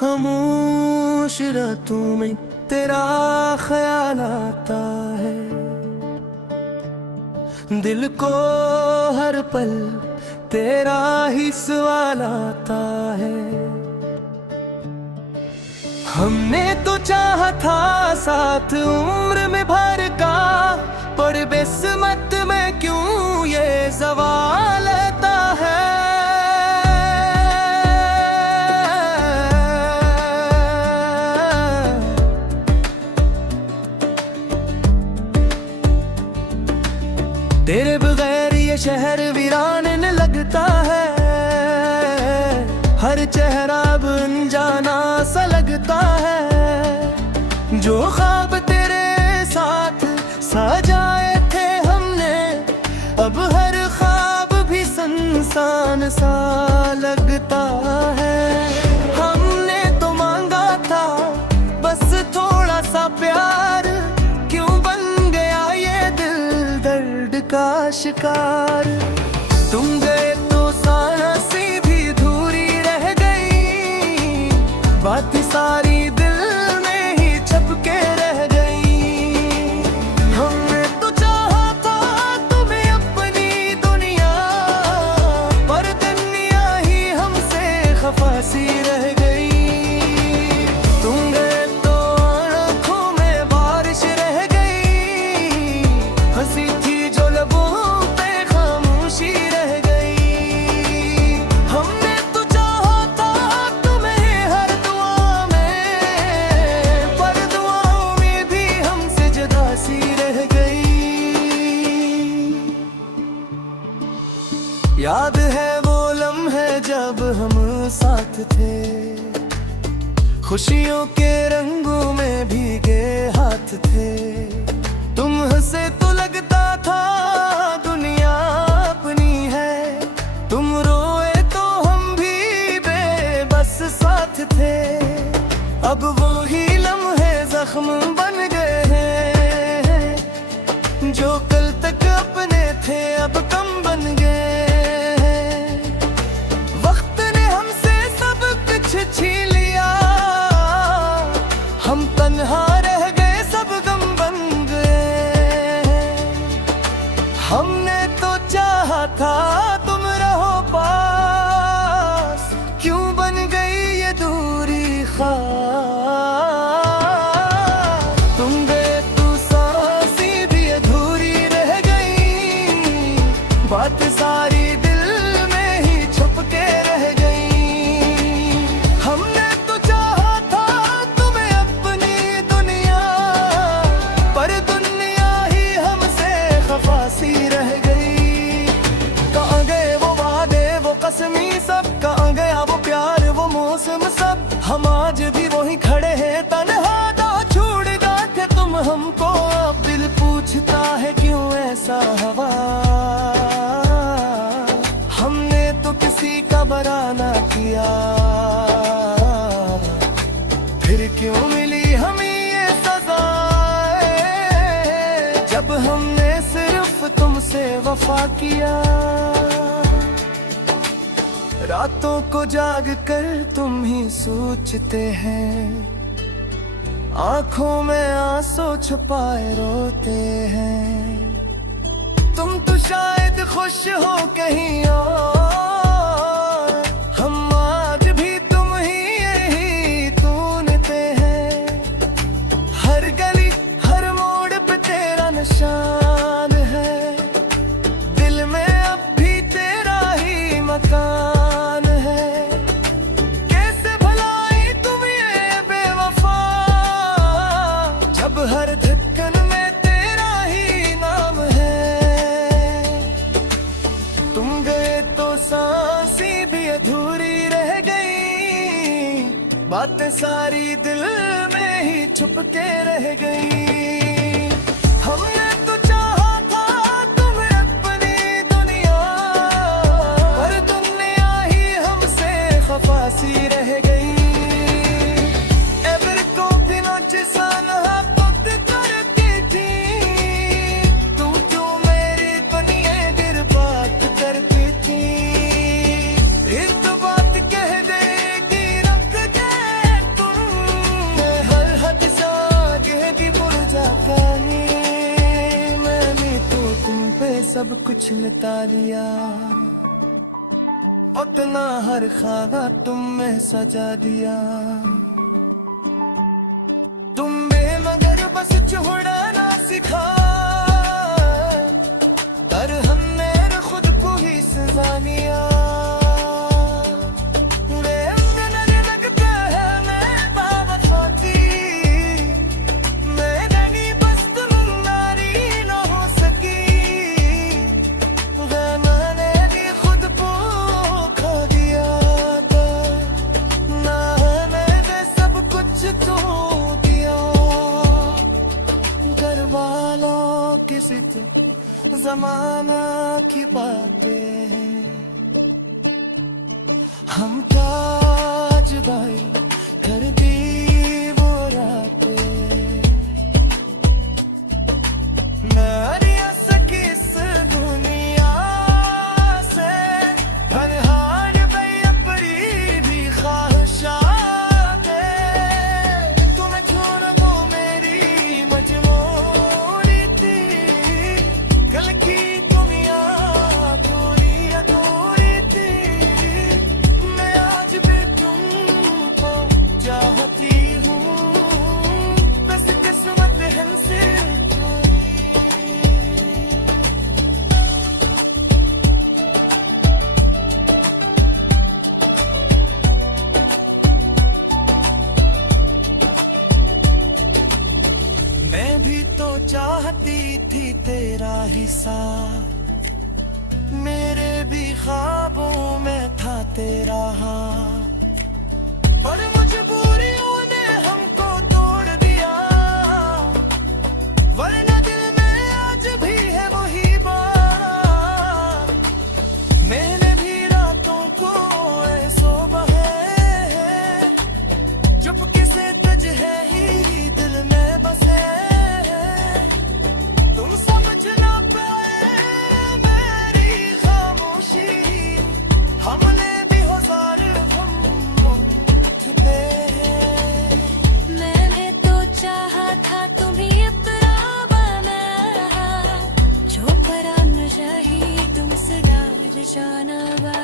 खामोश रातों में तेरा ख्याल आता है, दिल को हर पल तेरा ही सवाल आता है। हमने तो चाहा था साथ उम्र में भर का, पर बेसमत में क्यों ये सवाल आता है। तेरे बगैर ये शहर वीरान लगता है, हर चेहरा अब अनजाना सा लगता है। जो ख्वाब तेरे साथ सजाए थे हमने, अब हर ख्वाब भी सुनसान सा लगता है। हमने तो मांगा था बस थोड़ा सा प्यार, क्यों बन गया ये दिल दर्द का शिकार। तुम गए तो सांसें भी अधूरी रह गई, बातें सारी दिल में ही छप के रह गई। हमने तो चाहा था तुम्हें अपनी दुनिया, पर दुनिया ही हमसे खफा सी रह गई। तुम गए तो आँखों में बारिश रह गई, हंसी थी जो लबों पे खामोशी रह गई। हमने तो चाहा था तुम्हें हर दुआ में, पर दुआओं में भी हमसे जुदा सी रह गई। याद है वो लम्हे जब हम साथ थे, खुशियों के रंगों में भीगे हाथ थे। तुम हंसे तो लगता था दुनिया अपनी है, तुम रोए तो हम भी बेबस साथ थे। अब वो ही लम्हे जख्म बन गए हैं, जो कल तक अपने थे अब कम बन गए हैं। वक्त ने हमसे सब कुछ छीन लिया, हम तन्हा रह गए सब गम बन गए। हमने तो चाहा था तुम रहो पास, क्यों बन गई ये दूरी खास। तुम गए तो सांसें भी अधूरी रह गई, बात सारी दिल में ही छुप के रह गई। हमने तो चाहा था तुम्हें अपनी दुनिया, पर दुनिया ही हमसे खफा सी रह गई। कहाँ गए वो वादे वो कसमी सब, कहाँ गया वो प्यार वो मौसम सब। हम आज भी वहीं खड़े हैं तन्हा, ना छोड़ गए थे तुम हमको। अब दिल पूछता है क्यों ऐसा हवा, हमने तो किसी का बरा ना किया। फिर क्यों मिली हमें ये सजाएं, जब हमने सिर्फ तुमसे वफा किया। रातों को जाग कर तुम ही सोचते हैं, आंखों में आंसू छुपाए रोते हैं। तुम तो शायद खुश हो कहीं और, हम आज भी तुम ही यही ढूंढते हैं। हर गली हर मोड़ पे तेरा निशान है, दिल में अब भी तेरा ही मकान है। कैसे भुलाए तुम ये बेवफा, जब हर धड़कन में तेरा ही नाम है। तुम गए तो सांसें भी अधूरी रह गई, बातें सारी दिल में ही छुप के रह गई। हमने तो चाहा था तुम्हें अपनी दुनिया, पर दुनिया ही हमसे खफा सी रह गई। एवर को बिना जिसान पत करती थी, तू जो मेरी दुनिया गिर बात करती थी। एक बात कह देगी रख दे तुम पे सब कुछ लुटा दिया, उतना हर खाना तुम में सजा दिया। तुमने मगर बस चुड़ाना सिखा, और हमने खुद को ही सजा दिया। किसी पे जमाना की बातें हैं, हम क्या जुदाई कर दी वो रातें। मैं नहीं सकी इस दुनिया से, हर हार पे अपनी भी ख्वाहिशातें। तुम्हें छोड़ दो मेरी मजबूरी थी, कल की दुनिया थोड़ी अधूरी थी। मैं आज भी तुमको चाहती हूँ, बस किस्मत हमसे मैं भी तो चाहती थी तेरा ही साथ, मेरे भी ख्वाबों में था तेरा हाथ, पर मजबूरियों ने हमको तोड़ दिया। वरना दिल में आज भी है वही बात, मैंने भी रातों को ऐसो बहे, चुपके से तुझे ही दिल में बसे। तुम समझ ना पाए मेरी खामोशी, हमने भी हजार गम उठते हैं। मैंने तो चाहा था तुम्हें अपना बनाया, जो परान रही तुमसे डार जाना बा।